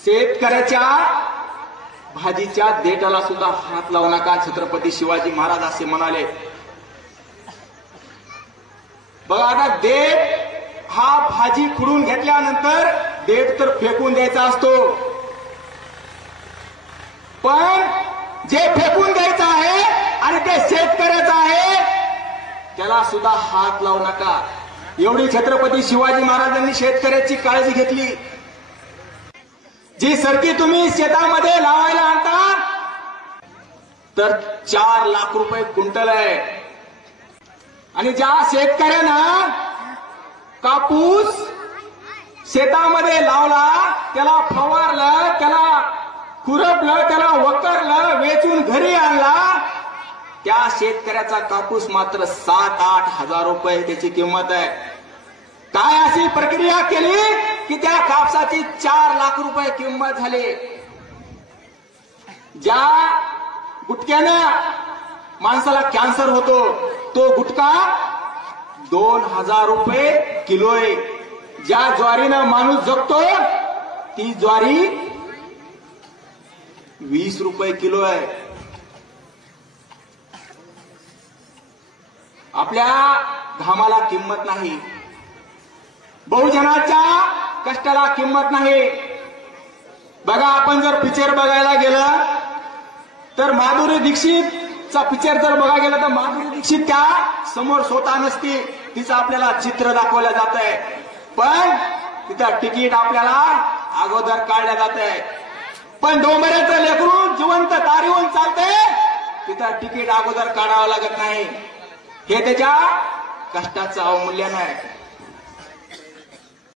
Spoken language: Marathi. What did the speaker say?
शेतकऱ्याच्या भाजीच्या देठाला सुद्धा हात लावू नका, छत्रपती शिवाजी महाराज असे म्हणाले. बघा आता देठ हा भाजी खुडून घेतल्यानंतर देठ तर फेकून द्यायचा असतो, पण जे फेकून द्यायचं आहे आणि ते शेतकऱ्याचं आहे त्याला सुद्धा हात लावू नका. एवढी छत्रपती शिवाजी महाराजांनी शेतकऱ्याची काळजी घेतली. जी सरकी तुम्ही शेतामध्ये लावायला आणता तर 4 लाख रुपये क्विंटल आहे, आणि ज्या शेतकऱ्यानं कापूस शेतामध्ये लावला, त्याला फवारलं, त्याला खुरपलं, त्याला वकरलं, वेचून घरी आणला, त्या शेतकऱ्याचा कापूस मात्र 7-8 हजार रुपये त्याची किंमत आहे. काय अशी प्रक्रिया केली की त्या कापसाची 4 लाख रुपये किंमत झाली. ज्या गुटक्यानं माणसाला कॅन्सर होतो तो गुटखा 2000 रुपये किलो आहे. ज्या ज्वारीनं माणूस जगतो ती ज्वारी 20 रुपये किलो आहे. आपल्या घामाला किंमत नाही, बहुजनाच्या कष्टाला किंमत नाही. बघा आपण जर पिक्चर बघायला गेलं तर माधुरी दीक्षितचा पिक्चर जर बघायला गेला तर माधुरी दीक्षित त्या समोर स्वतः नसती, तिचं आपल्याला चित्र दाखवलं जात आहे, पण तिथं तिकीट आपल्याला अगोदर काढलं जात आहे. पण डोंबऱ्याचं लेकरू जिवंत तारीवून चालते, तिथं तिकीट अगोदर काढावं लागत नाही. हे त्याच्या कष्टाचं अवमूल्यन आहे.